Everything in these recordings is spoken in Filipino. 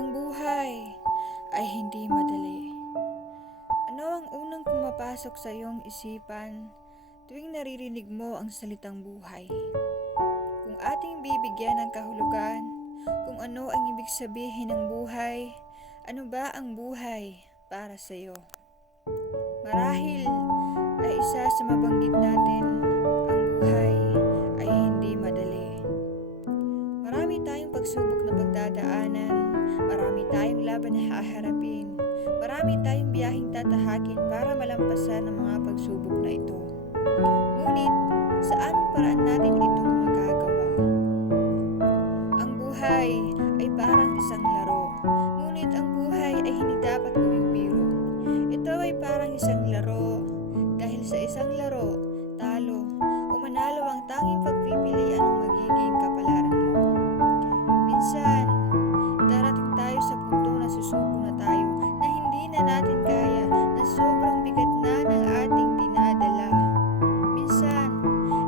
Ang buhay ay hindi madali. Ano ang unang pumapasok sa iyong isipan tuwing naririnig mo ang salitang buhay? Kung ating bibigyan ng kahulugan kung ano ang ibig sabihin ng buhay, ano ba ang buhay para sa iyo? Marahil ay isa sa mabanggit natin, ang buhay ay hindi madali. Marami tayong pagsubok na pagdadaanan, marami tayong laban na haharapin, marami tayong biyaheng tatahakin para malampasan ang mga pagsubok na ito. Ngunit, sa anong paraan natin itong magagawa? Ang buhay ay parang isang laro, ngunit ang buhay ay hindi dapat gawing biro. Ito ay parang isang laro, dahil sa isang laro, talo o manalo ang tanging pagpipilian ng magiging kapalaran mo. Minsan, darating tayo sa punto na susuko na tayo na hindi na natin kaya, na sobrang bigat na ng ating dinadala. Minsan,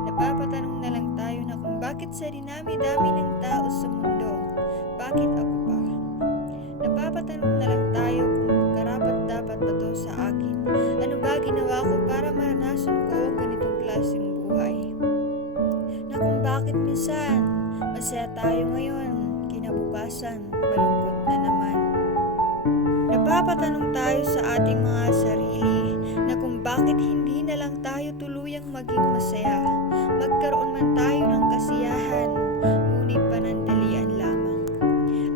napapatanong na lang tayo na kung bakit sa dinami-dami ng tao sa mundo, bakit ako pa? Napapatanong na lang tayo kung karapat-dapat ba to sa akin? Ano ba ginawa ko para maranasan ko ang ganitong klaseng buhay? Na kung bakit minsan, masaya tayo ngayon, kinabukasan, malungkot na naman. Napapatanong tayo sa ating mga sarili na kung bakit hindi na lang tayo tuluyang maging masaya, magkaroon man tayo ng kasiyahan, ngunit panandalian lamang.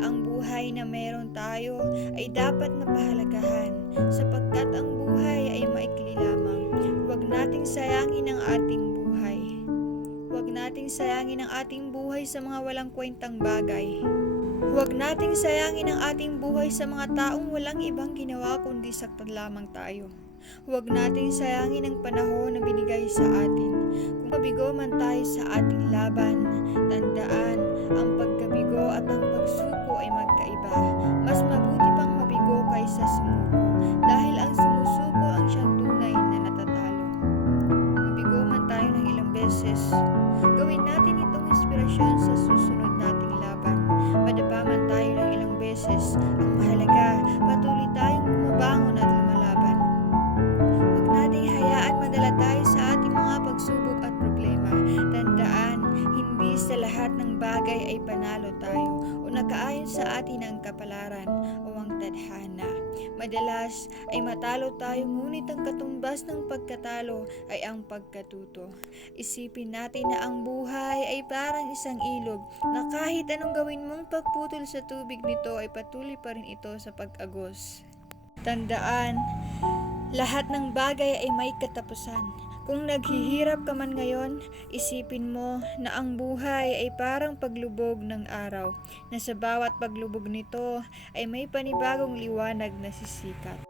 Ang buhay na meron tayo ay dapat napahalagahan, sapagkat ang buhay ay maikli lamang. Huwag nating sayangin ang ating buhay. Huwag nating sayangin ang ating buhay sa mga walang kwentang bagay. Huwag nating sayangin ang ating buhay sa mga taong walang ibang ginawa kundi saktan lamang tayo. Huwag nating sayangin ang panahon na binigay sa atin. Kung mabigo man tayo sa ating laban, tandaan, ang pagkabigo at ang pagsuko ay magkaiba. Mas mabuti pang mabigo kaysa sumuko, dahil ang sumusuko ang siyang tunay na natatalo. Mabigo man tayo ng ilang beses, gawin natin itong inspirasyon sa susunod nating laban. Madapa man tayo ng ilang beses, ang mahalaga, patuloy tayong bumabangon at lumalaban. Huwag nating hayaan madala tayo sa ating mga pagsubok at problema. Tandaan, hindi sa lahat ng bagay ay panalo tayo o nakaayon sa atin ang kapalaran o ang tadhana. Madalas ay matalo tayo, ngunit ang katumbas ng pagkatalo ay ang pagkatuto. Isipin natin na ang buhay ay parang isang ilog na kahit anong gawin mong pagputol sa tubig nito ay patuloy pa rin ito sa pag-agos. Tandaan, lahat ng bagay ay may katapusan. Kung naghihirap ka man ngayon, isipin mo na ang buhay ay parang paglubog ng araw, na sa bawat paglubog nito ay may panibagong liwanag na sisikat.